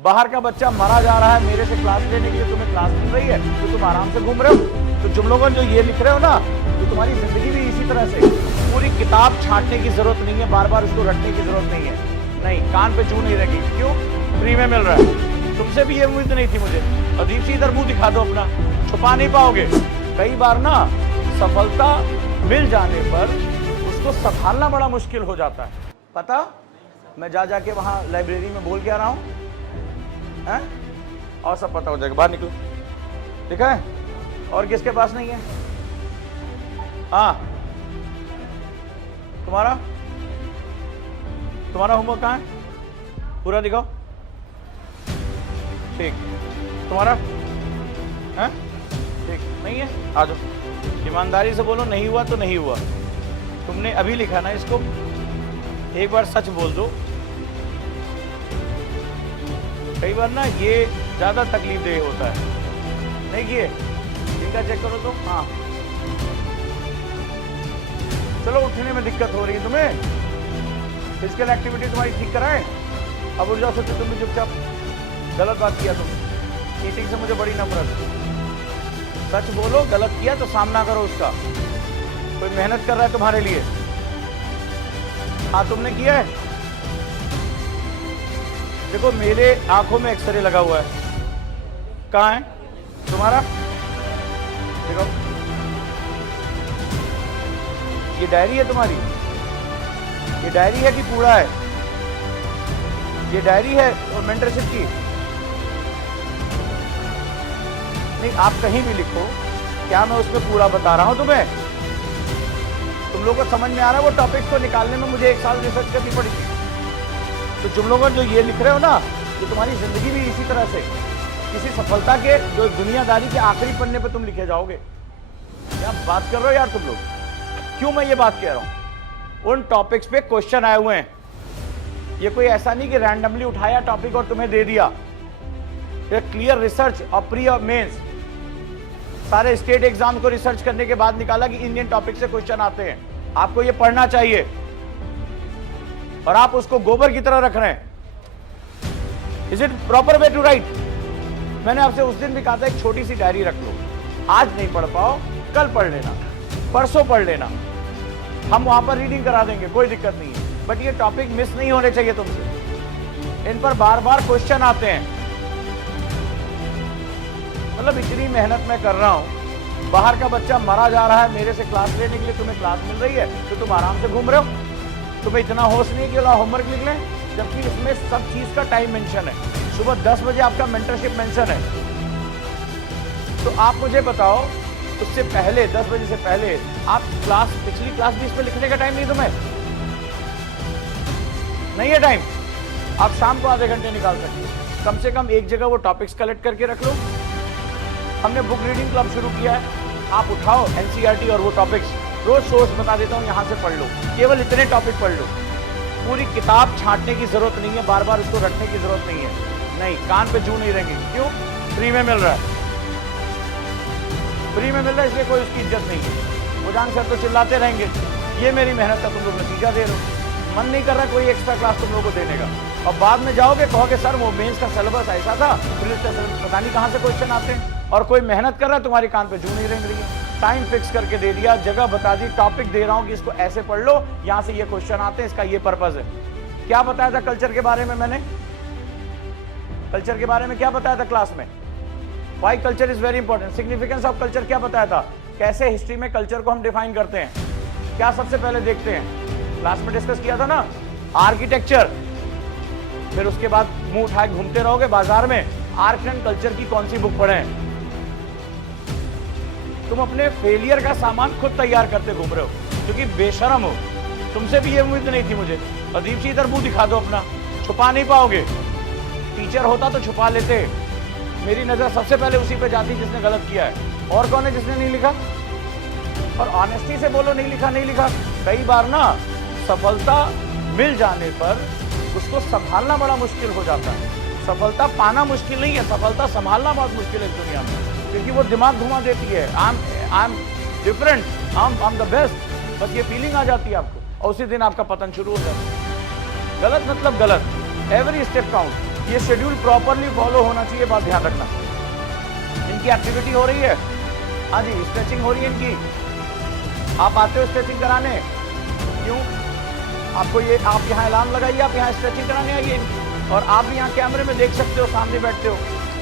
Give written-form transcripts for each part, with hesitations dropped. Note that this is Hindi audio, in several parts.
बाहर का बच्चा मरा जा रहा है, मेरे से क्लास लेने के लिए तुम्हें क्लास मिल रही है तो तुम आराम से घूम रहे हो। तो जुमलों जो ये लिख रहे हो ना, तो तुम्हारी जिंदगी भी इसी तरह से। पूरी किताब छांटने की जरूरत नहीं है, बार बार उसको रटने की जरूरत नहीं है। नहीं, कान पे जू नहीं लगी। क्यों? फ्री में मिल रहा है। तुमसे भी ये उम्मीद नहीं थी मुझे। अजीब सी इधर मुंह दिखा दो अपना, छुपा नहीं पाओगे। कई बार ना सफलता मिल जाने पर उसको संभालना बड़ा मुश्किल हो जाता है। पता, मैं जा जाके वहां लाइब्रेरी में बोल के आ रहा हूं, हैं? और सब पता हो जाएगा। बाहर निकलो, ठीक है? और किसके पास नहीं है? हाँ, तुम्हारा होमवर्क कहाँ है? पूरा दिखाओ। ठीक, तुम्हारा है? ठीक, नहीं है? आ जाओ। ईमानदारी से बोलो, नहीं हुआ तो नहीं हुआ। तुमने अभी लिखा ना इसको, एक बार सच बोल दो। कई बार ना ये ज्यादा तकलीफ देह होता है। नहीं किए? इनका चेक करो तो। हाँ, चलो, उठने में दिक्कत हो रही है तुम्हें, फिजिकल एक्टिविटी तुम्हारी ठीक कराएं। अब उठ जाओ, सोचो तुम भी चुपचाप। गलत बात किया तुम, चीटिंग से मुझे बड़ी नफरत। सच बोलो, गलत किया तो सामना करो उसका। कोई मेहनत कर रहा है तुम्हारे लिए। हाँ, तुमने किया है। देखो, मेरे आंखों में एक्सरे लगा हुआ है। कहाँ है तुम्हारा? देखो, ये डायरी है तुम्हारी। ये डायरी है कि कूड़ा है? ये डायरी है और मेंटरशिप की। नहीं, आप कहीं भी लिखो, क्या मैं उसमें कूड़ा बता रहा हूं तुम्हें? तुम लोगों को समझ में आ रहा है? वो टॉपिक को निकालने में मुझे 1 साल रिसर्च करनी पड़ी थी। तो तुम लोग जो ये लिख रहे हो ना, तो तुम्हारी जिंदगी भी इसी तरह से किसी सफलता के जो दुनियादारी के आखिरी पन्ने पे तुम लिखे जाओगे। क्या बात कर रहे हो यार तुम लोग? क्यों मैं ये बात कह रहा हूं? उन टॉपिक्स पे क्वेश्चन आए हुए हैं। ये कोई ऐसा नहीं कि रैंडमली उठाया टॉपिक और तुम्हें दे दिया। ये क्लियर रिसर्च और प्री और मेंस सारे स्टेट एग्जाम को रिसर्च करने के बाद निकाला कि इंडियन टॉपिक से क्वेश्चन आते हैं। आपको ये पढ़ना चाहिए और आप उसको गोबर की तरह रख रहे हैं। Is it proper way to write? मैंने आपसे उस दिन भी कहा था एक छोटी सी डायरी रख लो। आज नहीं पढ़ पाओ, कल पढ़ लेना, परसों पढ़ लेना, हम वहां पर रीडिंग करा देंगे, कोई दिक्कत नहीं है। बट ये टॉपिक मिस नहीं होने चाहिए तुमसे। इन पर बार बार क्वेश्चन आते हैं। मतलब इतनी मेहनत मैं कर रहा हूं, बाहर का बच्चा मरा जा रहा है, मेरे से क्लास लेने के लिए तुम्हें क्लास मिल रही है तो तुम आराम से घूम रहे हो। तुम्हें इतना होश नहीं कि होमवर्क लिख लें, जबकि इसमें सब चीज का टाइम मेंशन है। सुबह 10 बजे आपका मेंटरशिप मेंशन है। तो आप मुझे बताओ, उससे पहले 10 बजे से पहले आप पिछली क्लास भी इसमें लिखने का टाइम नहीं तुम्हें? नहीं है टाइम। आप शाम को आधे घंटे निकाल सकते हो। कम से कम एक जगह वो टॉपिक्स कलेक्ट करके रख लो। हमने बुक रीडिंग क्लब शुरू किया है। आप उठाओ एनसीईआरटी और वो टॉपिक्स, रोज सोर्स बता देता हूं, यहां से पढ़ लो। केवल इतने टॉपिक पढ़ लो। पूरी किताब छांटने की जरूरत नहीं है, बार बार उसको रटने की जरूरत नहीं है। नहीं, कान पे जू नहीं रहेंगे। क्यों? फ्री में मिल रहा है। फ्री में मिल रहा है, इसलिए कोई उसकी इज्जत नहीं है। वो जान सर तो चिल्लाते रहेंगे, ये मेरी मेहनत का तुम लोग नतीजा दे रहे हो। मन नहीं कर रहा कोई एक्स्ट्रा क्लास तुम लोगों को देने का। और बाद में जाओगे, कहोगे सर वो मेंस का सिलेबस ऐसा था, फिर इसका सिलेबस पता नहीं कहां से क्वेश्चन आते हैं। और कोई मेहनत कर रहा है, तुम्हारी कान पे जू नहीं रेंग रही है। टाइम फिक्स करके दे दिया, जगह बता दी, टॉपिक दे रहा हूं कि इसको ऐसे पढ़ लो, यहां से ये क्वेश्चन आते हैं, इसका ये पर्पज है। क्या बताया था कल्चर के बारे में? मैंने कल्चर के बारे में क्या बताया था क्लास में? Why culture is very important, significance of culture क्या बताया था? कैसे हिस्ट्री में कल्चर को हम डिफाइन करते हैं, क्या सबसे पहले देखते हैं? क्लास में डिस्कस किया था ना, आर्किटेक्चर। फिर उसके बाद मुंह उठाए घूमते रहोगे बाजार में, आर्ट एंड कल्चर की कौन सी बुक पढ़े? तुम अपने फेलियर का सामान खुद तैयार करते घूम रहे हो, क्योंकि बेशरम हो। तुमसे भी ये उम्मीद नहीं थी मुझे। अजीब सी इधर मुंह दिखा दो अपना, छुपा नहीं पाओगे। टीचर होता तो छुपा लेते। मेरी नजर सबसे पहले उसी पे जाती जिसने गलत किया है। और कौन है जिसने नहीं लिखा? और ऑनेस्टी से बोलो, नहीं लिखा, नहीं लिखा। कई बार ना सफलता मिल जाने पर उसको संभालना बड़ा मुश्किल हो जाता है। सफलता पाना मुश्किल नहीं है, सफलता संभालना बहुत मुश्किल है इस दुनिया में, क्योंकि वो दिमाग घुमा देती है। I am different, I am the best, बस ये फीलिंग आ जाती है आपको, और उसी दिन आपका पतन शुरू हो जाता है। गलत मतलब गलत, एवरी स्टेप काउंट। ये शेड्यूल प्रॉपरली फॉलो होना चाहिए, बात ध्यान रखना। इनकी एक्टिविटी हो रही है, हाँ जी, स्ट्रेचिंग हो रही है इनकी। आप आते हो स्ट्रेचिंग कराने, क्यों? आपको ये, आप यहाँ ऐलान लगाइए, आप यहाँ स्ट्रेचिंग कराने आइए इनकी। और आप भी यहाँ कैमरे में देख सकते हो, सामने बैठते हो।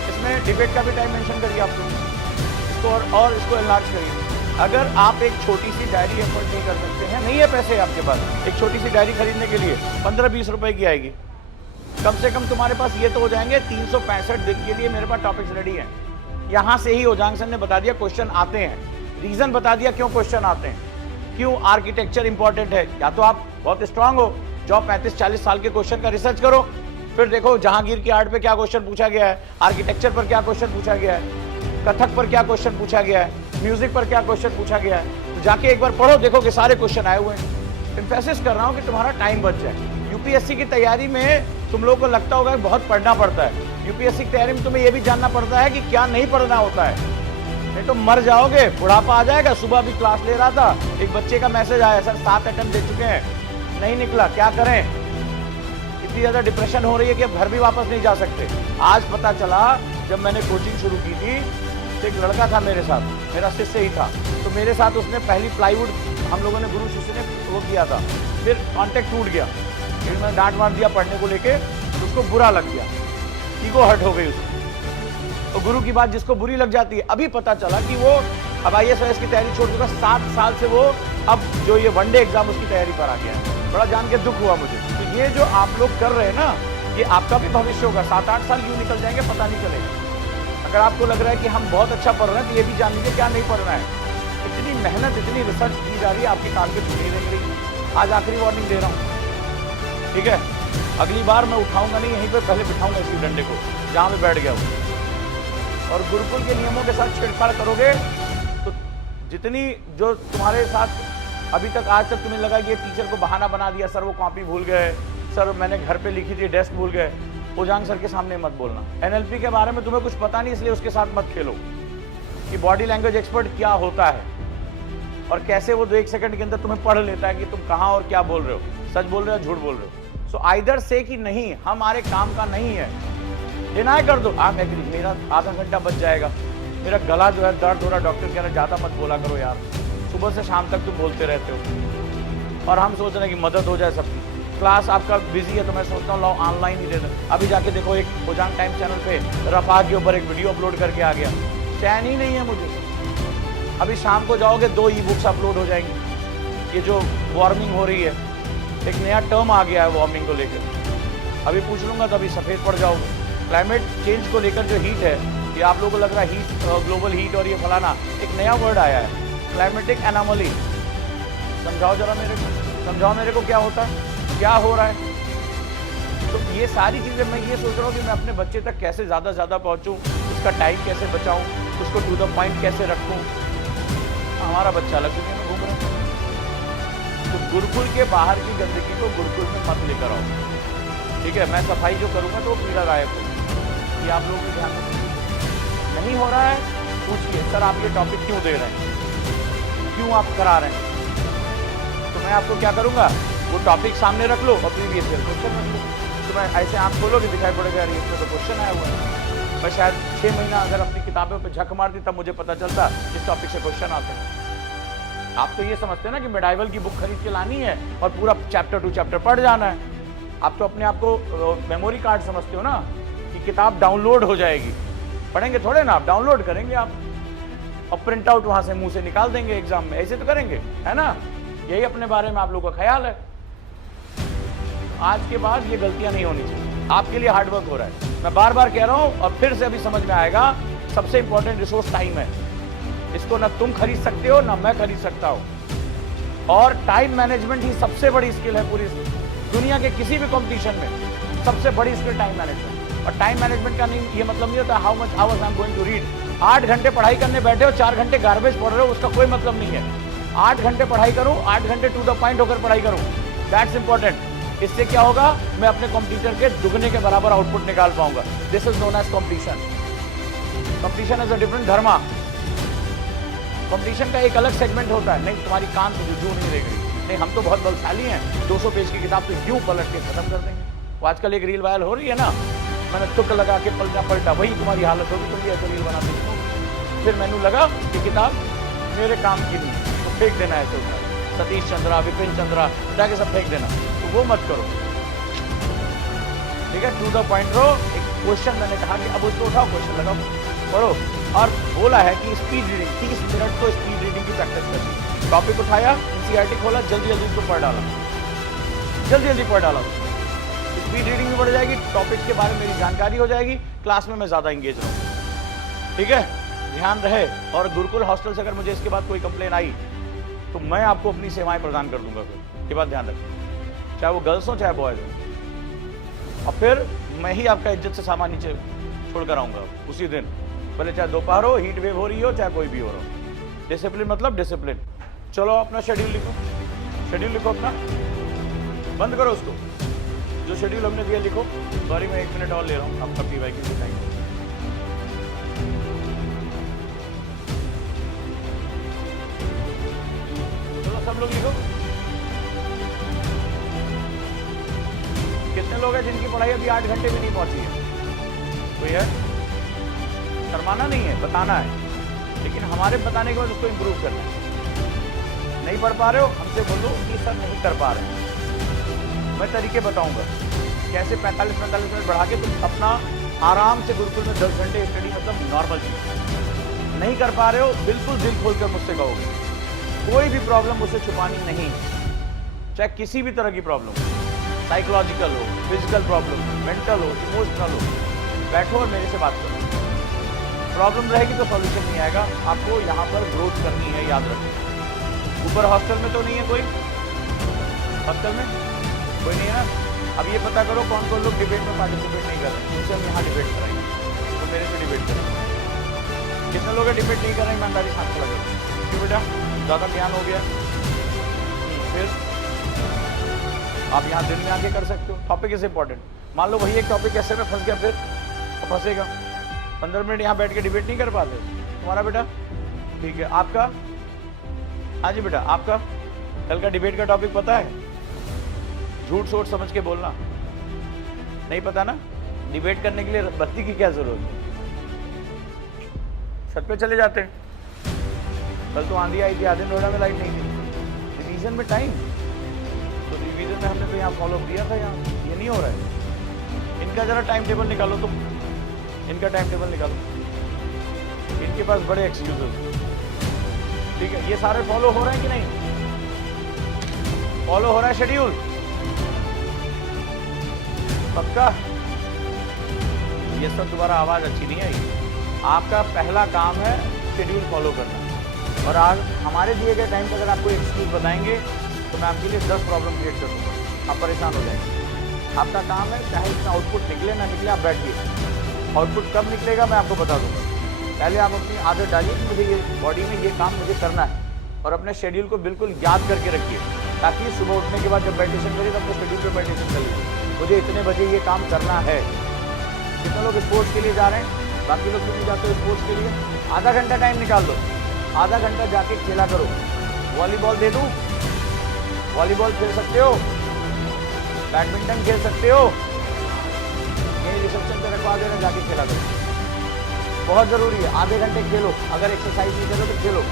इसमें डिबेट का भी टाइम मेंशन करिए आप लोग इसको, और इसको एनलार्ज करिए। अगर आप एक छोटी सी डायरी एफर्ट नहीं कर सकते हैं, नहीं है पैसे आपके पास एक छोटी सी डायरी खरीदने के लिए, 15-20 रुपए की आएगी, कम से कम तुम्हारे पास ये तो हो जाएंगे 365 दिन के लिए मेरे पास टॉपिक्स रेडी हैं। यहां से ही ओजांग सर ने बता दिया क्वेश्चन आते हैं, रीजन बता दिया क्यों क्वेश्चन आते हैं, क्यों आर्किटेक्चर इंपॉर्टेंट है। या तो आप बहुत स्ट्रांग हो, जो 35-40 साल के क्वेश्चन का रिसर्च करो, फिर देखो जहांगीर की आर्ट पे क्या क्वेश्चन पूछा गया है, आर्किटेक्चर पर क्या क्वेश्चन पूछा गया है, कथक पर क्या क्वेश्चन पूछा गया है, म्यूजिक पर क्या क्वेश्चन पूछा गया है। तो जाके एक बार पढ़ो, देखो कि सारे क्वेश्चन आए हुए हैं। एम्फेसिस कर रहा हूं कि तुम्हारा टाइम बच जाए। यूपीएससी की तैयारी में तुम लोगों को लगता होगा कि बहुत पढ़ना पड़ता है। यूपीएससी की तैयारी में तुम्हें यह भी जानना पड़ता है कि क्या नहीं पढ़ना होता है, नहीं तो मर जाओगे, बुढ़ापा आ जाएगा। सुबह भी क्लास ले रहा था, एक बच्चे का मैसेज आया, सर 7 अटेम्प्ट दे चुके हैं, नहीं निकला, क्या करें। इतनी ज्यादा डिप्रेशन हो रही है कि अब घर भी वापस नहीं जा सकते। आज पता चला, जब मैंने कोचिंग शुरू की थी, एक लड़का था मेरे साथ, मेरा शिष्य ही था, तो मेरे साथ उसने पहली प्लाईवुड, हम लोगों ने गुरु शिष्य ने वो किया था, फिर कॉन्टेक्ट टूट गया, फिर मैंने डांट मार दिया पढ़ने को लेके, तो उसको बुरा लग गया, ईगो हर्ट हो गई उसकी। तो गुरु की बात जिसको बुरी लग जाती है, अभी पता चला कि वो अब IAS की तैयारी छोड़ चुका, 7 साल से वो अब जो ये वनडे एग्जाम उसकी तैयारी पर आ गया है। बड़ा जान के दुख हुआ मुझे। तो ये जो आप लोग कर रहे हैं ना, ये आपका भी भविष्य होगा। 7-8 साल यूं निकल जाएंगे, पता नहीं चलेगा। अगर आपको लग रहा है कि हम बहुत अच्छा पढ़ रहे हैं, तो ये भी जान लीजिए क्या नहीं पढ़ना है। इतनी मेहनत, इतनी रिसर्च की जा रही है, आपकी कान पे चुनी देख रही। आज आखिरी वार्निंग दे रहा हूँ, ठीक है? अगली बार मैं उठाऊंगा नहीं, यहीं पे पहले बिठाऊंगा इसी डंडे को जहाँ मैं बैठ गया हूँ। और गुरुकुल के नियमों के साथ छेड़छाड़ करोगे तो जितनी जो तुम्हारे साथ अभी तक, आज तक तुम्हें लगा कि ये टीचर को बहाना बना दिया, सर वो कॉपी भूल गए, सर मैंने घर पे लिखी थी, डेस्क भूल गए, ओजांग सर के सामने मत बोलना। NLP के बारे में तुम्हें कुछ पता नहीं, इसलिए उसके साथ मत खेलो कि बॉडी लैंग्वेज एक्सपर्ट क्या होता है और कैसे वो 1 सेकंड के अंदर तुम्हें पढ़ लेता है कि तुम कहाँ और क्या बोल रहे हो, सच बोल रहे हो, झूठ बोल रहे हो। सो आइदर से कि नहीं, हमारे काम का नहीं है, डिनाई कर दो। आप एग्री, मेरा आधा घंटा बच जाएगा, मेरा गला जो है दर्द हो रहा, डॉक्टर कह रहा ज्यादा मत बोला करो यार, सुबह से शाम तक तुम बोलते रहते हो। और हम सोच रहे हैं कि मदद हो जाए सबकी। क्लास आपका बिजी है तो मैं सोचता हूँ लो ऑनलाइन ही दे दें। अभी जाके देखो, एक ओजांग टाइम चैनल पे रफा के ऊपर एक वीडियो अपलोड करके आ गया, चैन ही नहीं है मुझे। अभी शाम को जाओगे 2 ई-बुक्स अपलोड हो जाएंगी। ये जो वार्मिंग हो रही है, एक नया टर्म आ गया है वार्मिंग को लेकर, अभी पूछ लूंगा तो अभी सफेद पड़ जाओगे। क्लाइमेट चेंज को लेकर जो हीट है, ये आप लोगों को लग रहा है हीट, ग्लोबल हीट और ये फलाना, एक नया वर्ड आया है, क्लाइमेटिक एनोमली। समझाओ जरा मेरे को, समझाओ मेरे को क्या होता है, क्या हो रहा है। तो ये सारी चीजें मैं ये सोच रहा हूँ कि मैं अपने बच्चे तक कैसे ज्यादा पहुंचूं, उसका टाइम कैसे बचाऊं, उसको टू द पॉइंट कैसे रखूं। हमारा बच्चा अलग दुनिया में घूम रहा है। तो गुरुकुल के बाहर की गंदगी को गुरुकुल में मत लेकर आओ, ठीक है? मैं सफाई जो करूंगा तो पीड़ा गायब हो, ये आप लोगों को ध्यान रखना। नहीं हो रहा है, पूछिए सर आप ये टॉपिक क्यों दे रहे हैं, क्यों आप करा रहे हैं। तो मैं आपको क्या करूंगा, वो टॉपिक सामने रख लो और प्रीवियस ईयर क्वेश्चन रख लो। तो मैं ऐसे आप खोलोगे, दिखाई पड़ेगा यार इसमें तो क्वेश्चन आया हुआ है। मैं शायद 6 महीना अगर अपनी किताबों पे झक मारती तब मुझे पता चलता इस टॉपिक से क्वेश्चन आते हैं। आप तो ये समझते हैं ना कि मेडाइवल की बुक खरीद के लानी है और पूरा चैप्टर टू चैप्टर पढ़ जाना है। आप तो अपने आप को मेमोरी कार्ड समझते हो ना, कि किताब डाउनलोड हो जाएगी, पढ़ेंगे थोड़े ना, आप डाउनलोड करेंगे आप और प्रिंट आउट वहां से मुंह से निकाल देंगे एग्जाम में, ऐसे तो करेंगे, है ना? यही अपने बारे में आप लोगों का ख्याल है। आज के बाद ये गलतियां नहीं होनी चाहिए। आपके लिए हार्डवर्क हो रहा है, मैं बार बार कह रहा हूं और फिर से अभी समझ में आएगा। सबसे इंपॉर्टेंट रिसोर्स टाइम है, इसको ना तुम खरीद सकते हो ना मैं खरीद सकता हूं। और टाइम मैनेजमेंट ही सबसे बड़ी स्किल है पूरी दुनिया के किसी भी कंपटीशन में, सबसे बड़ी स्किल टाइम मैनेजमेंट। और टाइम मैनेजमेंट का नहीं ये मतलब नहीं होता how much hours I am going to read. 8 घंटे पढ़ाई करने बैठे हो, 4 घंटे गार्बेज पढ़ रहे हो, उसका कोई मतलब नहीं है। 8 घंटे पढ़ाई करूं, 8 घंटे टू द पॉइंट होकर पढ़ाई करूं, दैट्स इंपॉर्टेंट। इससे क्या होगा, मैं अपने कंप्यूटर के दुगने के बराबर आउटपुट निकाल पाऊंगा। This is known as competition. Competition is a different dharma. Competition का एक अलग सेगमेंट होता है, नहीं तुम्हारी कान तो जू नहीं देख रही, नहीं हम तो बहुत बलशाली हैं, 200 पेज की किताब तो यूं पलट के खत्म कर देंगे। वो आजकल एक रील वायरल हो रही है ना, मैंने तुक लगा के पलटा पलटा, वही तुम्हारी हालत होगी, तुम भी ऐसे रील बनाते हो। फिर मैंने लगा कि किताब मेरे काम की नहीं, तो फेंक देना ऐसे उठा, सतीश चंद्रा, विपिन चंद्रा जाके सब फेंक देना, तो वो मत करो, ठीक है। टू द पॉइंट रहो। एक क्वेश्चन मैंने कहा कि अब उसको उठाओ, क्वेश्चन लगाओ, पढ़ो, और बोला है कि स्पीड रीडिंग 30 मिनट तो स्पीड रीडिंग की प्रैक्टिस करनी। टॉपिक उठाया, एनसीईआरटी खोला, जल्दी जल्दी उसको पढ़ डाला, जल्दी जल्दी पढ़ डाला, स्पीड रीडिंग भी बढ़ जाएगी, टॉपिक के बारे में मेरी जानकारी हो जाएगी, क्लास में मैं ज्यादा एंगेज रहूँगा, ठीक है। ध्यान रहे। और गुरुकुल हॉस्टल से अगर मुझे इसके बाद कोई कंप्लेन आई तो मैं आपको अपनी सेवाएं प्रदान कर दूंगा, फिर ये बात ध्यान रखें, चाहे वो गर्ल्स हो चाहे बॉयज हो। और फिर मैं ही आपका इज्जत से सामान नीचे छोड़कर आऊंगा उसी दिन, भले चाहे दोपहर हो, हीट वेव हो रही हो, चाहे कोई भी हो रहा हो। डिसिप्लिन मतलब डिसिप्लिन। चलो अपना शेड्यूल लिखो, शेड्यूल लिखो अपना, बंद करो उसको, जो शेड्यूल हमने दिया लिखो। सॉरी मैं 1 मिनट और ले रहा हूँ आपका पीवाई की टाइम। चलो सब लोग लिखो। कितने लोग हैं जिनकी पढ़ाई अभी 8 घंटे भी नहीं पहुंची है? कोई है? शर्माना नहीं है, बताना है, लेकिन हमारे बताने के बाद उसको इम्प्रूव करना है। नहीं पढ़ पा रहे हो, हमसे बोलो कि सर नहीं कर पा रहे, मैं तरीके बताऊंगा कैसे 45-45 मिनट बढ़ा के तुम अपना आराम से गुरुकुल में 10 घंटे स्टडी, मतलब नॉर्मल चीज। नहीं कर पा रहे हो, बिल्कुल दिल खोलकर मुझसे कहोगे, कोई भी प्रॉब्लम मुझसे छुपानी नहीं, चाहे किसी भी तरह की प्रॉब्लम, साइकोलॉजिकल हो, फिजिकल प्रॉब्लम, मेंटल हो, इमोशनल हो, बैठो और मेरे से बात करो। प्रॉब्लम रहेगी तो सॉल्यूशन नहीं आएगा, आपको यहाँ पर ग्रोथ करनी है, याद रखें। ऊपर हॉस्टल में तो नहीं है कोई? हॉस्टल में कोई नहीं है ना? अब ये पता करो कौन कौन लोग डिबेट में पार्टिसिपेट नहीं कर रहे, उनसे हम यहाँ डिबेट कराएंगे, तो मेरे से डिबेट करेंगे। कितने लोग डिबेट नहीं कर रहे हैं? ईमानदारी साथ खड़ा करो, क्यों बेटा ज़्यादा ज्ञान हो गया? फिर आप यहाँ दिन में आके कर सकते हो। Topic is important. मान लो वही एक टॉपिक ऐसे में फंस गया, फिर तो फंसेगा। 15 मिनट यहाँ बैठ के डिबेट नहीं कर पाते तुम्हारा बेटा, ठीक है। आपका, हाँ जी बेटा, आपका कल का डिबेट का टॉपिक पता है? झूठ सोच समझ के बोलना, नहीं पता ना? डिबेट करने के लिए बत्ती की क्या जरूरत है? छत पे चले जाते हैं। कल तो आंधी आई थी, आधे नोएडा में लाइट नहीं थी। रिवीजन में टाइम, तो रिवीजन में हमने तो यहाँ फॉलो किया था, यहाँ ये नहीं हो रहा है। इनका जरा टाइम टेबल निकालो तुम, इनका टाइम टेबल निकालो, इनके पास बड़े एक्सक्यूजेस, ठीक है। ये सारे फॉलो हो रहे हैं कि नहीं? फॉलो हो रहा है शेड्यूल पक्का? ये सब दोबारा आवाज अच्छी नहीं आई। आपका पहला काम है शेड्यूल फॉलो करना, और आज हमारे दिए गए टाइम पर अगर आपको एक्सक्यूज बताएंगे तो मैं आपके लिए 10 प्रॉब्लम क्रिएट कर दूंगा, आप परेशान हो जाएंगे। आपका काम है, चाहे इसका आउटपुट निकले ना निकले, आप बैठिए। आउटपुट कब निकलेगा मैं आपको बता दूंगा। पहले आप अपनी आदत डालिए कि मुझे ये बॉडी में ये काम मुझे करना है, और अपने शेड्यूल को बिल्कुल याद करके रखिए, ताकि सुबह उठने के बाद जब मेडिटेशन करिए तो अपने शेड्यूल पे मेडिटेशन कर लीजिए, मुझे इतने बजे ये काम करना है। कितने लोग स्पोर्ट्स के लिए जा रहे हैं? बाकी लोग क्यों नहीं जाते स्पोर्ट्स के लिए? आधा घंटा टाइम निकाल लो, आधा घंटा जाके खेला करो। वॉलीबॉल दे दूं? वॉलीबॉल खेल सकते हो, बैडमिंटन खेल सकते हो, यही रिसेप्शन पे रखवा देना, जाके खेला करो, बहुत जरूरी है। आधे घंटे खेलो, अगर एक्सरसाइज नहीं करो तो खेलो,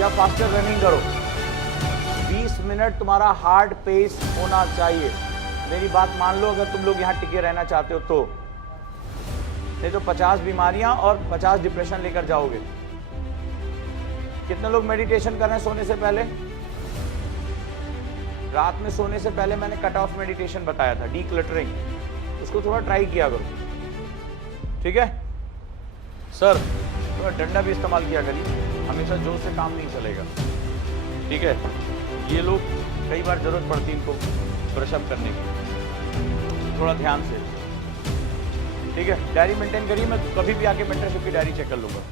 या फास्टर रनिंग करो। 20 मिनट तुम्हारा हार्ड पेस होना चाहिए। मेरी बात मान लो, अगर तुम लोग यहाँ टिके रहना चाहते हो तो, नहीं तो 50 बीमारियां और 50 डिप्रेशन लेकर जाओगे। कितने लोग मेडिटेशन कर रहे हैं सोने से पहले? रात में सोने से पहले मैंने कट ऑफ मेडिटेशन बताया था, डीक्लटरिंग, उसको थोड़ा ट्राई किया करो, ठीक है। सर थोड़ा डंडा भी इस्तेमाल किया करिए, हमेशा जोर से काम नहीं चलेगा, ठीक है। ये लोग कई बार जरूरत पड़ती है इनको ब्रशअप करने की, थोड़ा ध्यान से, ठीक है। डायरी मेंटेन करिए, मैं कभी भी आके मेंटरशिप की डायरी चेक कर लूंगा।